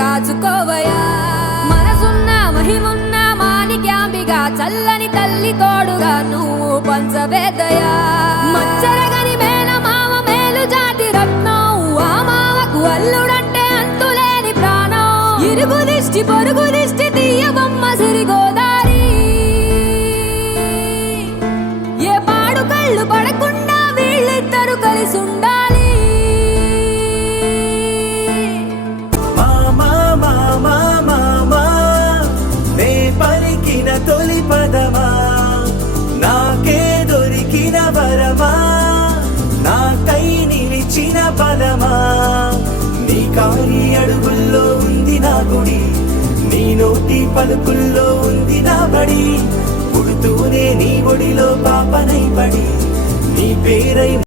కాచుకోవయా మనసున్న మహిమున్న మాణిక్యాంబిగా చల్లని తల్లి తోడుగా నువ్వు పంచవేదయా మచ్చరగని మేన మామ మేలు జాతి రత్నం ఆ మామకు అల్లుడంటే అంతులేని ప్రాణం ఇరుగు దిష్టి పొరుగు దిష్టి తీయబొమ్మ సిరిగోదారి ఏ పాడు కళ్ళు పడకుండా వీళ్ళిద్దరు కలిసి ఉండాలి తొలి పదమా నాకే దొరికిన వరమా నాకై నిలిచిన పదమా నీ కారి అడుగుల్లో ఉంది నా గుడి నీ నోటి పలుకుల్లో ఉంది నా బడి పుడుతూనే నీ ఒడిలో పాపనై పడి నీ పేరై